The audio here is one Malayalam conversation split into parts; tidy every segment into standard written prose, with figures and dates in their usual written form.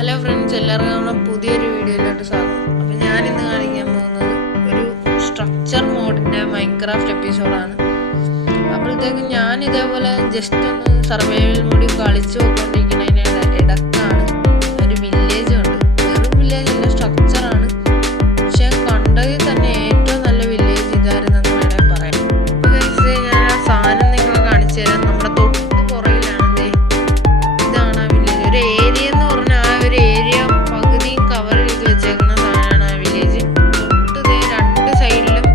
ഹലോ ഫ്രണ്ട്സ്, എല്ലാവർക്കും നമ്മുടെ പുതിയൊരു വീഡിയോയിലോട്ട് സ്വാഗതം. അപ്പോൾ ഞാനിന്ന് കാണിക്കാൻ പോകുന്നത് ഒരു സ്ട്രക്ചർ മോഡിൻ്റെ മൈൻക്രാഫ്റ്റ് എപ്പിസോഡാണ്. അപ്പോഴത്തേക്കും ഞാൻ ഇതേപോലെ ജസ്റ്റ് ഒന്ന് സർവൈവൽ മോഡിൽ കളിച്ചു നോക്കിക്കൊണ്ടിരിക്കുന്നതിന് ഇടക്കാണ് ഒരു വില്ലേജ് ഉണ്ട്. വെറും വില്ലേജ് അല്ല, സ്ട്രക്ചറാണ്. പക്ഷെ കണ്ടതിൽ തന്നെ ഏറ്റവും നല്ല വില്ലേജ് ഇതായിരുന്നെന്ന് വേണമെങ്കിൽ പറയാം. അപ്പോൾ ഞാൻ ആ സാധനം നിങ്ങളെ കാണിച്ചു തരാം. നമ്മുടെ തൊട്ട് പുറകിലാണ് ഇതാണ് ആ വില്ലേജ്. ഒരു ഏരിയ എന്ന് പറഞ്ഞാൽ ഒരു ഏരിയ പകുതിയും കവർ ചെയ്ത് വെച്ചേക്കുന്ന സാധനമാണ് ആ വില്ലേജ്. തൊട്ട് രണ്ട് സൈഡിലും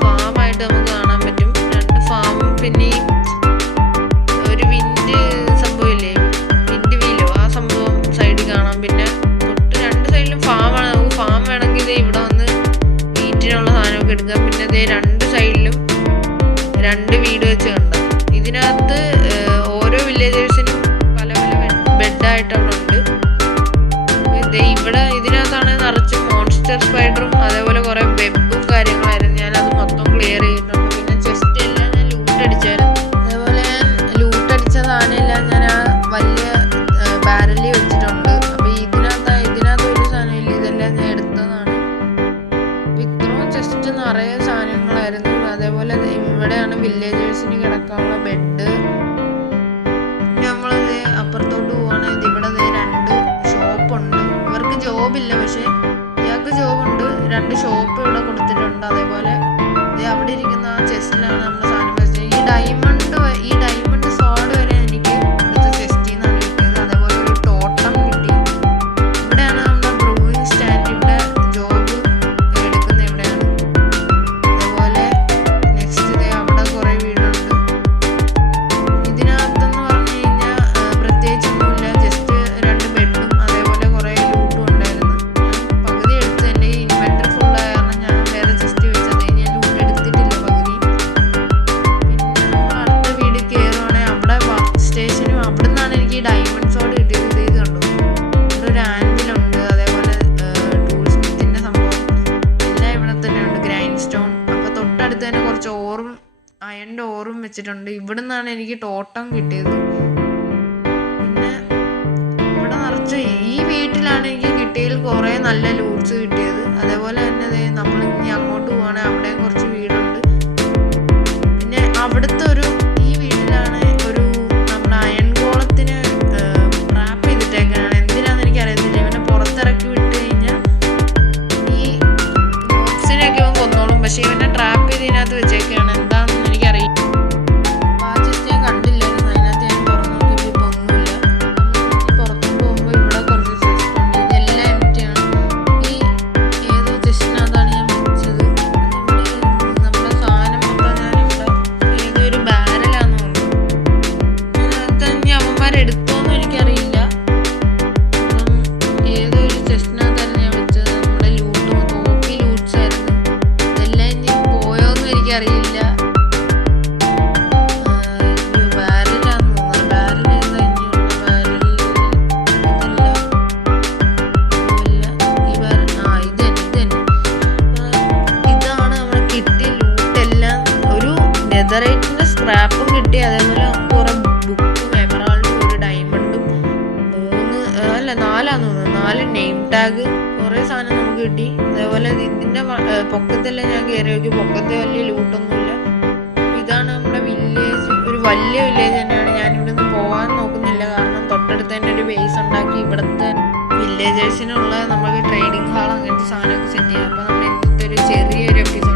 ഫാമായിട്ട് നമുക്ക് കാണാൻ പറ്റും. രണ്ട് ഫാമും പിന്നെ ഒരു വിൻഡ് സംഭവമില്ലേ, വിൻഡ് വീലോ, ആ സംഭവം സൈഡിൽ കാണാം. പിന്നെ തൊട്ട് രണ്ട് സൈഡിലും ഫാമാണ്. നമുക്ക് ഫാം വേണമെങ്കിൽ ഇവിടെ വന്ന് വീട്ടിനുള്ള സാധനമൊക്കെ എടുക്കാം. പിന്നെ രണ്ട് സൈഡിലും രണ്ട് വീട് വെച്ച് കണ്ടു. ഇതിനകത്ത് ഓരോ വില്ലേജേഴ്സിനും പല പല ബെഡായിട്ടവിടെ ഉണ്ട്. ഇവിടെ ഇതിനകത്താണ് നിറച്ച് മോൺസ്റ്റർ സ്പൈഡറും അതേപോലെ കുറെ വെബും കാര്യങ്ങളായിരുന്നു. ഞാനത് മൊത്തം ക്ലിയർ ചെയ്തിട്ടുണ്ട്. പിന്നെ ചെസ്റ്റ് എല്ലാം ഞാൻ ലൂട്ടടിച്ചായിരുന്നു. അതേപോലെ ഞാൻ ലൂട്ടടിച്ച സാധനമെല്ലാം ഞാൻ ആ വലിയ ബാരലിൽ വെച്ചിട്ടുണ്ട്. അപ്പോൾ ഇതിനകത്ത് ഒരു സാധനമില്ല, ഇതെല്ലാം ഞാൻ എടുത്തതാണ്. ഇത്രയും ചെസ്റ്റ് നിറയെ സാധനങ്ങളായിരുന്നു. അതേപോലെ ഇവിടെയാണ് വില്ലേജേഴ്സിന് കിടക്കാനുള്ള ബെഡ്. നമ്മളത് അപ്പുറത്തോട്ട് പോവുകയാണെങ്കിൽ ഇവിടെ രണ്ട് ഷോപ്പുണ്ട്. ഇവർക്ക് ജോബില്ല, പക്ഷെ ഇയാൾക്ക് ജോബുണ്ട്. രണ്ട് ഷോപ്പ് ഇവിടെ കൊടുത്തിട്ടുണ്ട്. അതേപോലെ അവിടെ ഇരിക്കുന്ന ആ ചെസ്റ്റിലാണ് നമ്മുടെ സാധനം വെച്ചത്. ഈ ഡയമണ്ട് സോഡ് വരെ എനിക്ക് അടുത്ത ചെസ്റ്റിൽ നിന്നാണ് കിട്ടിയത്. അതേപോലെ ഒരു ടോട്ടം കിട്ടി. ഇവിടെയാണ് നമ്മുടെ ബ്രൂയിങ് സ്റ്റാൻഡ്. ഇവിടെ ജോബ് എടുക്കുന്ന ഇവിടെയാണ്. അതേപോലെ നെക്സ്റ്റ് അവിടെ കുറേ വീടുണ്ട്. ഇതിനകത്തെന്ന് പറഞ്ഞു കഴിഞ്ഞാൽ പ്രത്യേകിച്ചൊന്നുമില്ല, ജസ്റ്റ് രണ്ട് ബെഡും അതേപോലെ കുറേ ലൂട്ടും ഉണ്ടായിരുന്നു. പകുതി എടുത്ത് എൻ്റെ ഈ ഇൻവെൻറ്ററി ഫുള്ളായ കാരണം ഞാൻ വേറെ ജസ്റ്റ് വെച്ചത്. ഞാൻ ലൂട്ട് എടുത്തിട്ടില്ല പകുതി. പിന്നെ നമ്മൾ അടുത്ത വീട് കയറുവാണെങ്കിൽ അവിടെ വർക്ക് സ്റ്റേഷനും അവിടെ നിന്നാണ് എനിക്ക് ഈ ഡയമണ്ട് സോഡ് കിട്ടിയത്. ഇത് കണ്ടു, ഇവിടെ ഒരു ആൻവിലുണ്ട്. അതേപോലെ ടൂൾ സ്മിത്തിൻ്റെ സംഭവം എല്ലാം ഇവിടെ തന്നെ ഉണ്ട്. Grind stone. അപ്പോൾ തൊട്ടടുത്ത് തന്നെ കുറച്ച് ഓറും അയണിൻ്റെ ഓറും വെച്ചിട്ടുണ്ട്. ഇവിടെ നിന്നാണ് എനിക്ക് ടോട്ടം കിട്ടിയത്. പിന്നെ ഇവിടെ നിറച്ച് ഈ വീട്ടിലാണ് എനിക്ക് കിട്ടിയതിൽ കുറേ നല്ല ലൂട്ട്സ് കിട്ടിയത്. അതേപോലെ തന്നെ നമ്മൾ ഇനി അങ്ങോട്ട് പോവുകയാണെങ്കിൽ അവിടെയും കുറച്ച് വീടുണ്ട്. പിന്നെ അവിടുത്തെ ഈ വീട്ടിലാണ് ഒരു നമ്മുടെ അയൺ ഗോളത്തിന് റാപ്പ് ചെയ്തിട്ടേക്കാണ്. എന്തിനാന്ന് എനിക്കറിയത്തില്ല. ഇവനെ പുറത്തിറക്കി വിട്ട് കഴിഞ്ഞാൽ ഈ ബോക്സിനെയൊക്കെ ഇവൻ കൊന്നോളും. പക്ഷെ ഇവനെ ട്രാപ്പ് ചെയ്ത് ഇതിനകത്ത് വെച്ചേക്കാണ്. എന്താണെന്ന് എനിക്കറിയില്ല. ആ ജസ്റ്റ് ഞാൻ കണ്ടില്ലായിരുന്നു. അതിനകത്ത് ഞാൻ തുറന്നു നോക്കിയപ്പോൾ ഇപ്പോൾ ഒന്നുമില്ല. പുറത്തോട്ട് പോകുമ്പോൾ ഇവിടെ കുറച്ച് ചെസ്റ്റ് ഉണ്ട്. ഇതെല്ലാം എംപ്റ്റിയാണ്. ഈ ഏതോ ചെസ്റ്റിനകത്താണ് ഞാൻ വെച്ചത്. നമ്മുടെ സാധനം മൊത്തം ഞാനിവിടെ ഏതോ ഒരു ബാരലാന്ന് തോന്നുന്നു. അതിനകത്ത് ഇനി അവന്മാരെടുത്തോന്നും എനിക്കറിയില്ല. അപ്പം ഏതോ ഒരു ചെസ്റ്റിനകത്തായിരുന്നു ഞാൻ വെച്ചത്. നമ്മുടെ ലൂട്ട് തോക്കി ലൂട്ട്സ് ആയിരുന്നു. ഇതെല്ലാം ഇനി പോയോന്നും എനിക്കറിയില്ല. ബാരലാന്ന് തോന്നുന്നു. ബാരൽ ഏതാ ഇനിയുള്ള ബാരൽ? ഇതല്ല, ഈ ബാരൽ. ഇത് തന്നെ. ഇതാണ് നമ്മൾ കിട്ടിയ ലൂട്ടെല്ലാം. ഒരു നെതറൈറ്റിന്റെ സ്ക്രാപ്പും കിട്ടി. അതേപോലെ കുറെ ബുക്കും എമറാൾഡും ഒരു ഡയമണ്ടും 4 4 നെയിം ടാഗ് കുറേ സാധനം നമുക്ക് കിട്ടി. അതേപോലെ ഇതിൻ്റെ പൊക്കത്തെല്ലാം ഞാൻ കയറി നോക്കി. പൊക്കത്തെ വലിയ ലൂട്ടൊന്നുമില്ല. ഇതാണ് നമ്മുടെ വില്ലേജ്. ഒരു വലിയ വില്ലേജ് തന്നെയാണ്. ഞാൻ ഇവിടെ നിന്ന് പോകാൻ നോക്കുന്നില്ല, കാരണം തൊട്ടടുത്ത് തന്നെ ഒരു ബേസ് ഉണ്ടാക്കി ഇവിടുത്തെ വില്ലേജേഴ്സിനുള്ള നമുക്ക് ട്രേഡിംഗ് ഹാൾ അങ്ങനത്തെ സാധനമൊക്കെ സെറ്റ് ചെയ്യാം. അപ്പോൾ നമ്മൾ ഇന്നത്തെ ഒരു ചെറിയൊരു എപ്പിസോഡ്